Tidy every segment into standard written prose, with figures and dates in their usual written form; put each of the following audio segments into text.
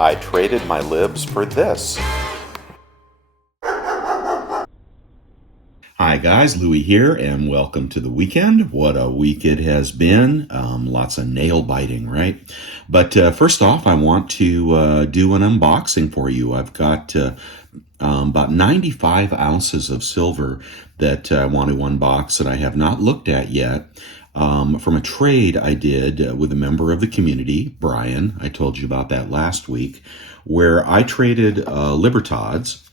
I traded my libs for this. Hi guys, Louie here, and welcome to the weekend. What a week it has been. Lots of nail biting, right? But first off, I want to do an unboxing for you. I've got about 95 ounces of silver that I want to unbox that I have not looked at yet. From a trade I did with a member of the community, Brian. I told you about that last week, where I traded Libertads.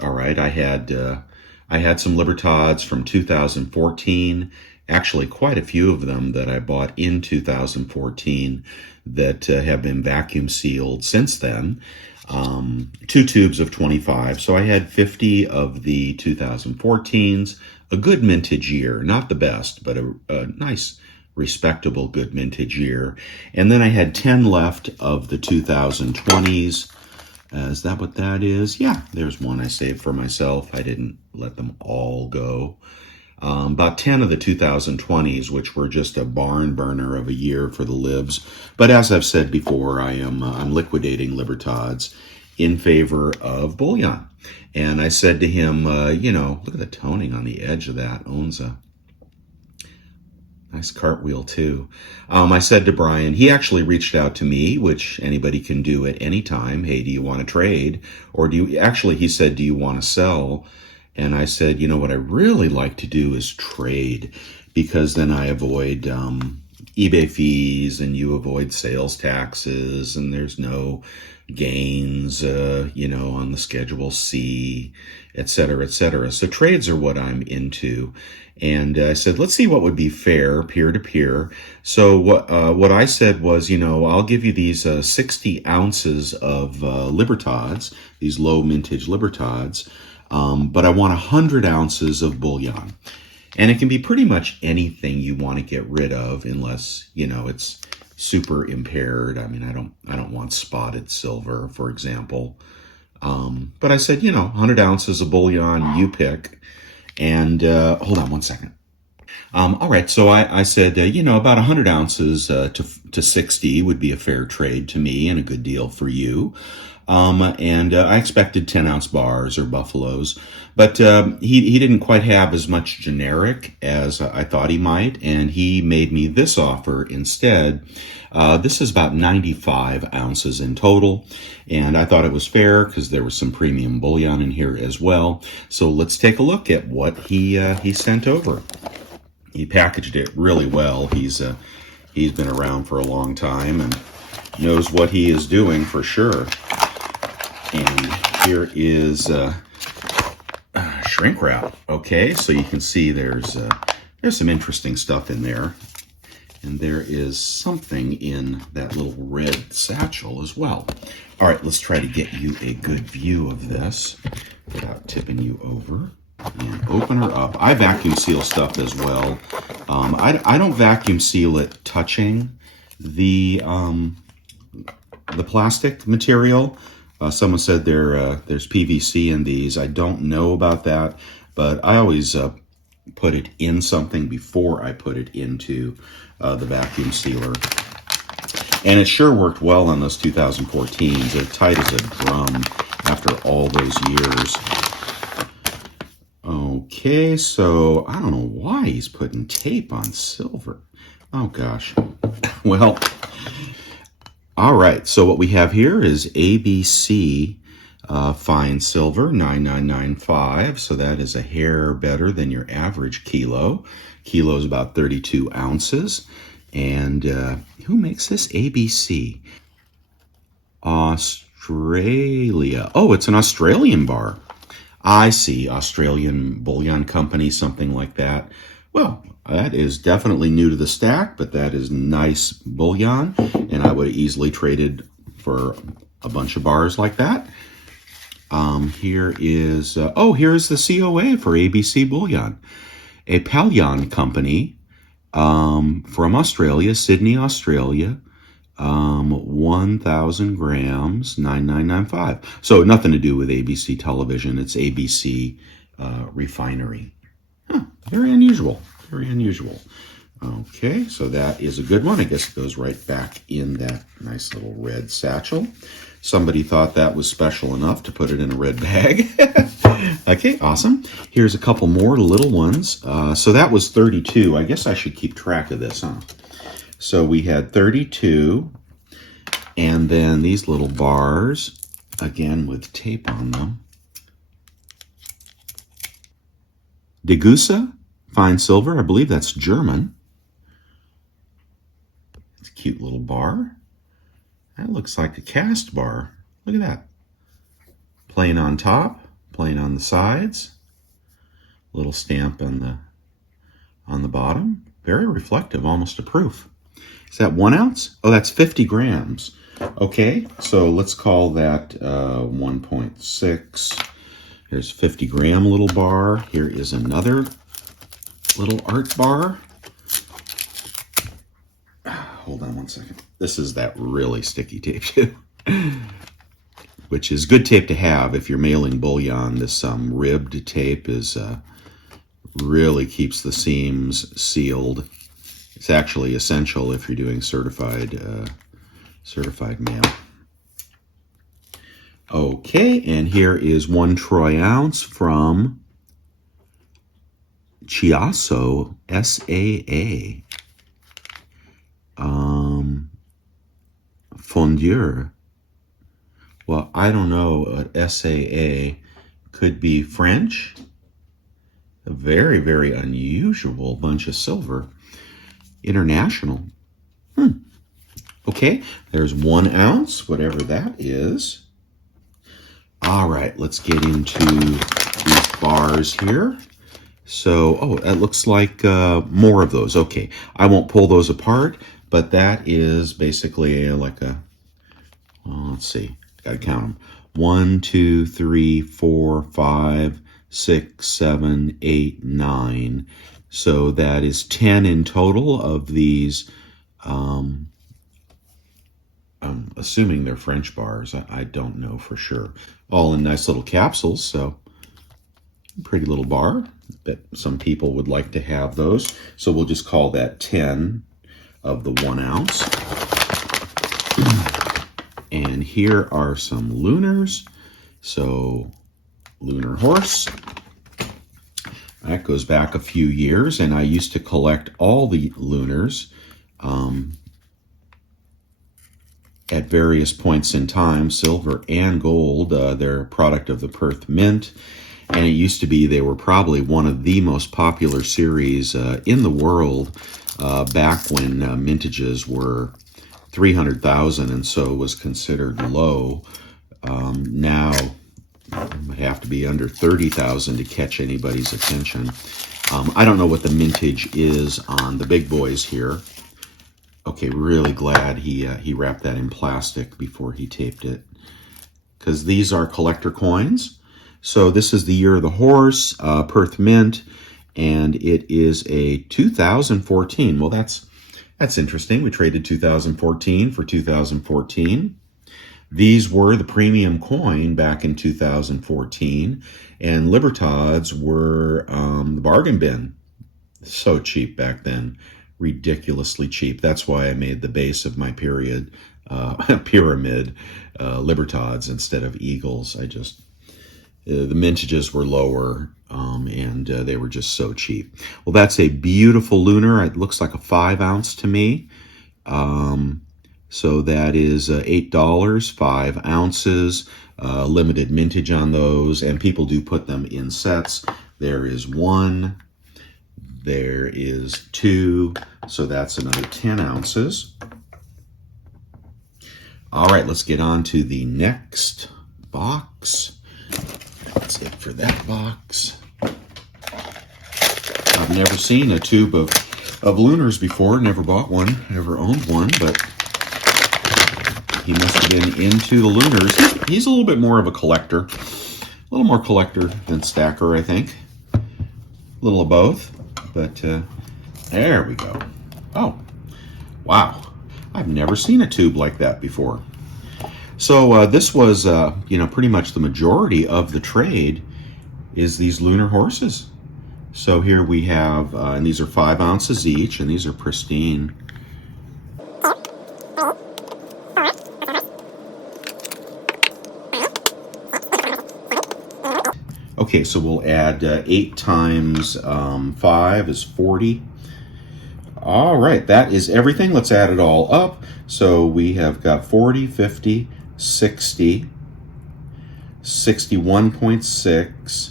All right, I had some Libertads from 2014, actually quite a few of them that I bought in 2014 that have been vacuum sealed since then. 2 tubes of 25, so I had 50 of the 2014s, a good mintage year, not the best, but a nice, respectable, good mintage year. And then I had 10 left of the 2020s. Is that what that is? Yeah, there's one I saved for myself. I didn't let them all go. About 10 of the 2020s, which were just a barn burner of a year for the libs. But as I've said before, I'm liquidating Libertads in favor of bullion. And I said to him, look at the toning on the edge of that. Owns a nice cartwheel too. I said to Brian, he actually reached out to me, which anybody can do at any time. Hey, do you want to trade? Or he said, do you want to sell? And I said, what I really like to do is trade, because then I avoid eBay fees and you avoid sales taxes and there's no gains, on the Schedule C, et cetera, et cetera. So trades are what I'm into. And I said, let's see what would be fair, peer-to-peer. So what I said was, I'll give you these 60 ounces of Libertads, these low mintage Libertads, but I want 100 ounces of bullion. And it can be pretty much anything you want to get rid of, unless, it's super impaired. I mean, I don't want spotted silver, for example. But I said, 100 ounces of bullion, you pick. And hold on one second. All right, so I said, about 100 ounces to 60 would be a fair trade to me and a good deal for you. And I expected 10-ounce bars or buffaloes, but he didn't quite have as much generic as I thought he might, and he made me this offer instead. This is about 95 ounces in total, and I thought it was fair because there was some premium bullion in here as well. So let's take a look at what he sent over. He packaged it really well. He's been around for a long time and knows what he is doing for sure. And here is shrink wrap. Okay, so you can see there's some interesting stuff in there. And there is something in that little red satchel as well. All right, let's try to get you a good view of this without tipping you over. And open her up. I vacuum seal stuff as well. I don't vacuum seal it touching the plastic material. Someone said there's PVC in these. I don't know about that, but I always put it in something before I put it into the vacuum sealer. And it sure worked well on those 2014s. They're tight as a drum after all those years. Okay, so I don't know why he's putting tape on silver. Oh gosh. Well, all right, so what we have here is ABC fine silver, 9995. So that is a hair better than your average kilo. Kilo is about 32 ounces. And who makes this? ABC. Australia. Oh, it's an Australian bar. I see. Australian Bullion Company, something like that. Well, that is definitely new to the stack, but that is nice bullion, and I would have easily traded for a bunch of bars like that. Here is the COA for ABC Bullion, a Pallion company from Australia, Sydney, Australia. 1,000 grams, 9995. So nothing to do with ABC Television. It's ABC Refinery. Huh, very unusual. Very unusual. Okay, so that is a good one. I guess it goes right back in that nice little red satchel. Somebody thought that was special enough to put it in a red bag. Okay, awesome. Here's a couple more little ones. So that was 32. I guess I should keep track of this, huh? So we had 32, and then these little bars, again with tape on them. Degussa, fine silver. I believe that's German. It's a cute little bar. That looks like a cast bar. Look at that. Plain on top, plain on the sides. Little stamp on the bottom. Very reflective, almost a proof. Is that 1 ounce? Oh, that's 50 grams. Okay, so let's call that 1.6. Here's 50 gram little bar. Here is another little art bar. Hold on 1 second. This is that really sticky tape too, which is good tape to have if you're mailing bullion. This ribbed tape is really keeps the seams sealed. It's actually essential if you're doing certified mail. Okay, and here is 1 troy ounce from Chiasso SAA. Fondure. Well, I don't know. SAA could be French. A very, very unusual bunch of silver. International. Okay, there's 1 ounce, whatever that is. All right, let's get into these bars here. So, oh, it looks like more of those. Okay, I won't pull those apart, but that is basically like a, well, let's see, gotta count them. 1, 2, 3, 4, 5, 6, 7, 8, 9. So that is 10 in total of these. I'm assuming they're French bars. I don't know for sure. All in nice little capsules, so pretty little bar. Bet some people would like to have those. So we'll just call that 10 of the 1 ounce. And here are some lunars. So lunar horse. That goes back a few years, and I used to collect all the lunars at various points in time, silver and gold. They're a product of the Perth Mint, and it used to be they were probably one of the most popular series in the world back when mintages were 300,000 and so was considered low. Now it might have to be under 30,000 to catch anybody's attention. I don't know what the mintage is on the big boys here. Okay, really glad he wrapped that in plastic before he taped it, because these are collector coins. So this is the year of the horse, Perth Mint, and it is a 2014. Well, that's interesting. We traded 2014 for 2014. These were the premium coin back in 2014, and Libertads were the bargain bin. So cheap back then. Ridiculously cheap. That's why I made the base of my pyramid Libertads instead of eagles. The mintages were lower and they were just so cheap. Well, that's a beautiful lunar. It looks like a 5 ounce to me. So that is $8, 5 ounces, limited mintage on those, and people do put them in sets. There is 1. There is 2, so that's another 10 ounces. All right, let's get on to the next box. That's it for that box. I've never seen a tube of lunars before, never bought one, never owned one, but he must have been into the lunars. He's a little bit more of a collector, a little more collector than stacker, I think. A little of both. But there we go. Oh, wow. I've never seen a tube like that before. So this was, pretty much the majority of the trade is these lunar horses. So here we have, and these are 5 ounces each, and these are pristine. Okay, so we'll add 8 times 5 is 40. All right, that is everything. Let's add it all up. So we have got 40, 50, 60, 61.6,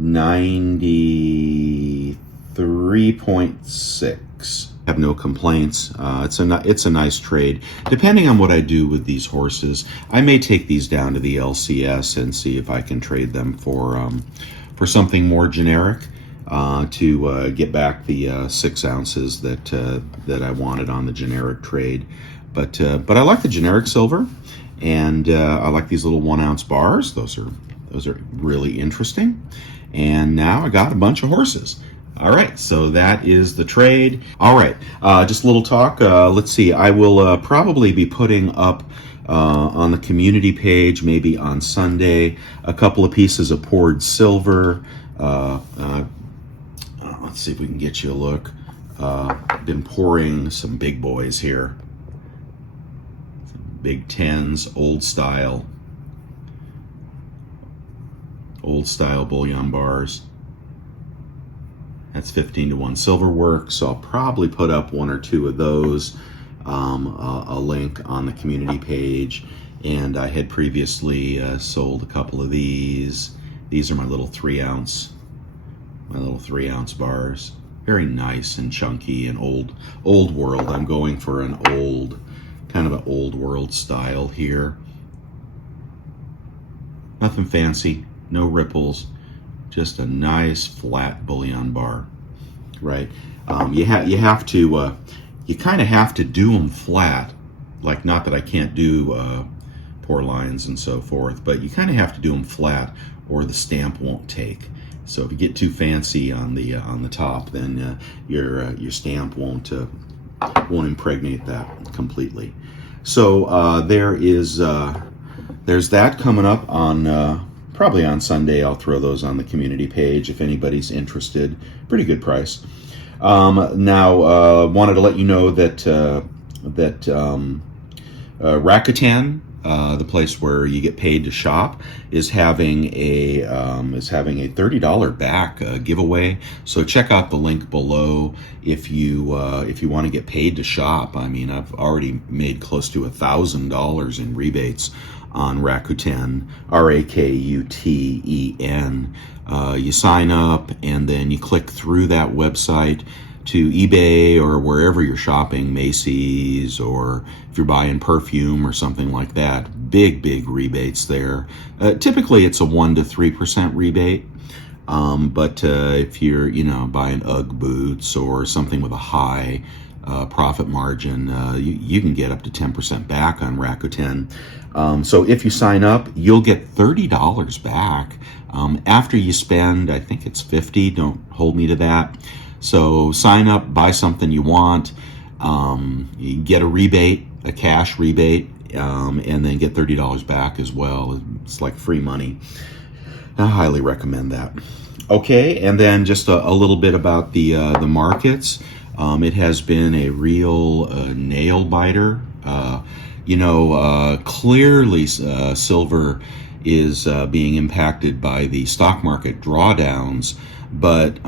93.6. Have no complaints. It's a nice trade. Depending on what I do with these horses, I may take these down to the LCS and see if I can trade them for something more generic to get back the 6 ounces that I wanted on the generic trade. But I like the generic silver, and I like these little 1 ounce bars. Those are really interesting. And now I got a bunch of horses. All right, so that is the trade. All right, just a little talk. Let's see, I will probably be putting up on the community page, maybe on Sunday, a couple of pieces of poured silver. Let's see if we can get you a look. Been pouring some big boys here. Some big 10s, old style bullion bars. That's 15-to-1 silver work, so I'll probably put up 1 or 2 of those, a link on the community page. And I had previously sold a couple of these. These are my little 3 ounce bars. Very nice and chunky and old world. I'm going for an kind of an old world style here. Nothing fancy, no ripples. Just a nice flat bullion bar, right? You have to you kind of have to do them flat, like, not that I can't do pour lines and so forth, but you kind of have to do them flat, or the stamp won't take. So if you get too fancy on the top, then your stamp won't impregnate that completely. So there's that coming up on. Probably on Sunday. I'll throw those on the community page if anybody's interested. Pretty good price. Now, wanted to let you know that Rakuten, the place where you get paid to shop, is having a $30 back giveaway. So check out the link below if you want to get paid to shop. I mean, I've already made close to $1,000 in rebates on Rakuten, Rakuten. You sign up, and then you click through that website to eBay or wherever you're shopping, Macy's, or if you're buying perfume or something like that. Big rebates there. Typically it's a 1% to 3% rebate. But if you're buying UGG boots or something with a high profit margin, you can get up to 10% back on Rakuten. So if you sign up, you'll get $30 back after you spend, I think it's $50. Don't hold me to that. So sign up, buy something you want, you get a rebate, a cash rebate, and then get $30 back as well. It's like free money. I highly recommend that. Okay, and then just a little bit about the markets. It has been a real nail biter. Clearly silver is being impacted by the stock market drawdowns, but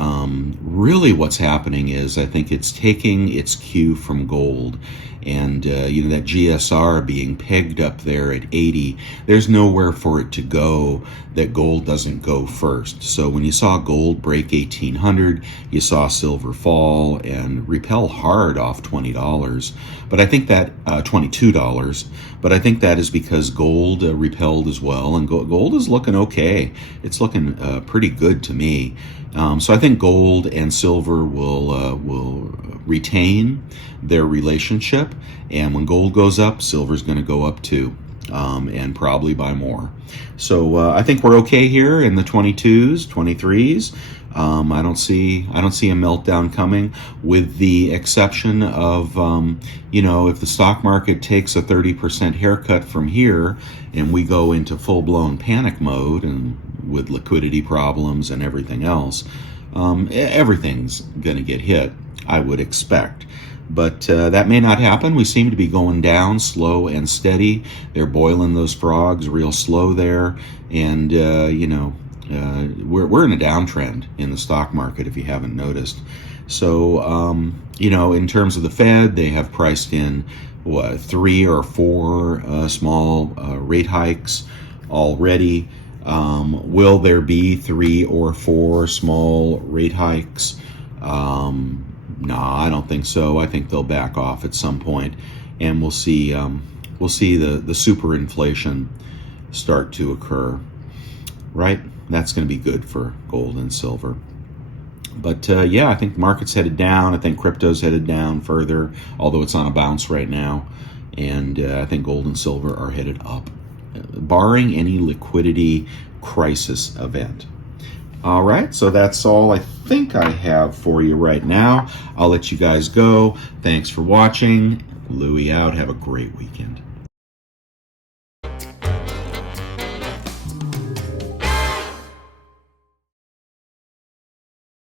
really what's happening is I think it's taking its cue from gold. And that GSR being pegged up there at 80, there's nowhere for it to go that gold doesn't go first. So when you saw gold break 1800, you saw silver fall and repel hard off $20. But I think that $22. But I think that is because gold repelled as well, and gold is looking okay. It's looking pretty good to me. So I think gold and silver will retain their relationship, and when gold goes up, silver's going to go up too, and probably by more. So I think we're okay here in the 22s, 23s. I don't see a meltdown coming, with the exception of if the stock market takes a 30% haircut from here and we go into full-blown panic mode and with liquidity problems and everything else. Everything's going to get hit, I would expect. But that may not happen. We seem to be going down slow and steady. They're boiling those frogs real slow there. And, we're in a downtrend in the stock market, if you haven't noticed. So, in terms of the Fed, they have priced in 3 or 4 small rate hikes already. Will there be 3 or 4 small rate hikes? No, I don't think so. I think they'll back off at some point, and we'll see the super inflation start to occur. Right? That's going to be good for gold and silver. But I think the market's headed down. I think crypto's headed down further, although it's on a bounce right now. And I think gold and silver are headed up, barring any liquidity crisis event. All right, so that's all I think I have for you right now. I'll let you guys go. Thanks for watching. Louie out. Have a great weekend.